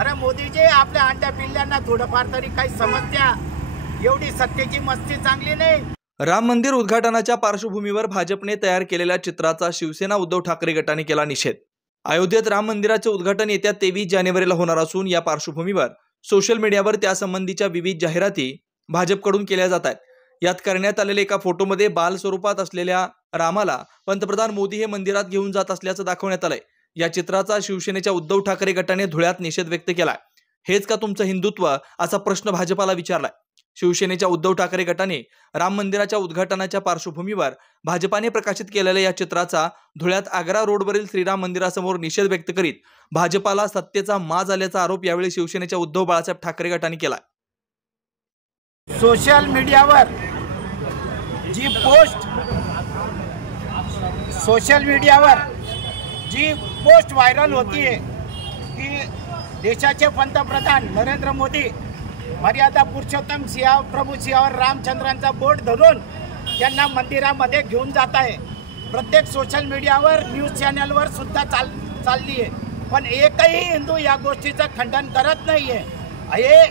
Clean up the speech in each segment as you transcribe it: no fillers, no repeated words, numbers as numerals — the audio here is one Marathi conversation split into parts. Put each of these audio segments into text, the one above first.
अरे मोदीजी, आपल्या अंड्या पिल्ल्यांना थोडंफार तरी काही समजत्या, एवढी सत्तेची मस्ती चांगली नाही। राम मंदिर उद्घाटनाच्या पार्श्वभूमीवर भाजपने तयार केलेल्या चित्राचा शिवसेना उद्धव ठाकरे गटाने केला निषेध। अयोध्येत राम मंदिराचे उद्घाटन येत्या 23 जानेवारीला होणार असून या पार्श्वभूमीवर सोशल मीडियावर त्यासंबंधीच्या विविध जाहिराती भाजपकडून केल्या जात आहेत। यात करण्यात आलेल्या एका फोटोमध्ये बाल स्वरूपात असलेल्या रामाला पंतप्रधान मोदी हे मंदिरात घेऊन जात असल्याचं दाखवण्यात आलंय। या चित्राचा शिवसेनेच्या उद्धव ठाकरे गटाने धुळ्यात निषेध व्यक्त केलाय। हेच का तुमचं हिंदुत्व असा प्रश्न भाजपाला विचारलाय। शिवसेनेच्या उद्धव ठाकरे गटाने राम मंदिराच्या उद्घाटनाच्या पार्श्वभूमीवर भाजपाने प्रकाशित केलेल्या या चित्राचा धुळ्यात आग्रा रोडवरील श्रीराम मंदिरासमोर निषेध व्यक्त करीत भाजपाला सत्तेचा माज आल्याचा आरोप यावेळी शिवसेनेच्या उद्धव बाळासाहेब ठाकरे गटाने केला। सोशल मीडियावर जी पोस्ट व्हायरल होतीये की देशाचे पंतप्रधान नरेंद्र मोदी मर्यादा पुरुषोत्तम सिंह प्रभू सिंहावर रामचंद्रांचा बोट धरून त्यांना मंदिरामध्ये घेऊन जात आहे। प्रत्येक सोशल मीडियावर न्यूज चॅनलवर सुद्धा चालली आहे, पण एकही हिंदू या गोष्टीचं खंडन करत नाहीये। हे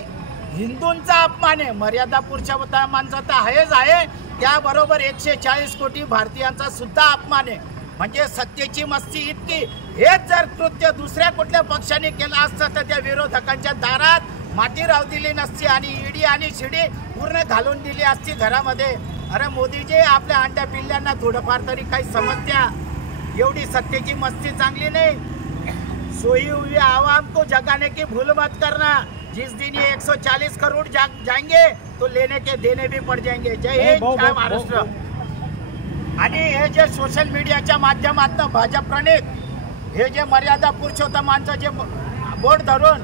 हिंदूंचा अपमान आहे। मर्यादा पुरुषोत्तमांचा तर आहेच आहे, त्याबरोबर 140 कोटी भारतीयांचा सुद्धा अपमान आहे। म्हणजे सत्तेची मस्ती इतकी, हेच जर कृत्य दुसऱ्या कुठल्या पक्षाने केलं असतं तर त्या विरोधकांच्या दारात माती राहू दिली नसती आणि ईडी आणि शिडी पूर्ण घालून दिली असती घरामध्ये। अरे मोदीजी, आपल्या अंड्या पिल्ल्यांना थोडंफार तरी काही समजत्या, एवढी सत्तेची मस्ती चांगली नहीं। सोई हुई आवाम को जगाने की भूल मत करना। जिस दिन ये 140 करोड़ जाएंगे तो लेने के देने भी पड़ जाएंगे। जय हिंद, जय महाराष्ट्र। आणि हे जे सोशल मीडियाच्या माध्यमातून भाजप प्रणित हे जे मर्यादा पुरुषोत्तमांचं जे बोट धरून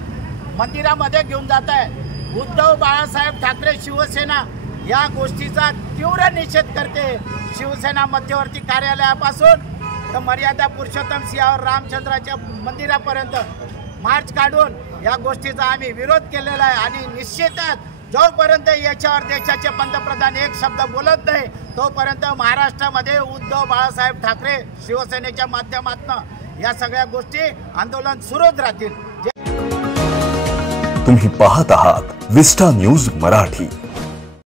मंदिरामध्ये घेऊन जात आहे, उद्धव बाळासाहेब ठाकरे शिवसेना या गोष्टीचा तीव्र निषेध करते। शिवसेना मध्यवर्ती कार्यालयापासून तर मर्यादा पुरुषोत्तम सिंहावर रामचंद्राच्या मंदिरापर्यंत मार्च काढून या गोष्टीचा आम्ही विरोध केलेला आहे आणि निश्चितच जोपर्यंत याच्यावर देशाचे पंतप्रधान एक शब्द बोलत नाही तोपर्यंत महाराष्ट्रामध्ये उद्धव बाळासाहेब ठाकरे शिवसेनेच्या माध्यमातून या सगळ्या गोष्टी आंदोलन सुरूच राहतील। तुम्ही पाहत आहात विस्टा न्यूज मराठी।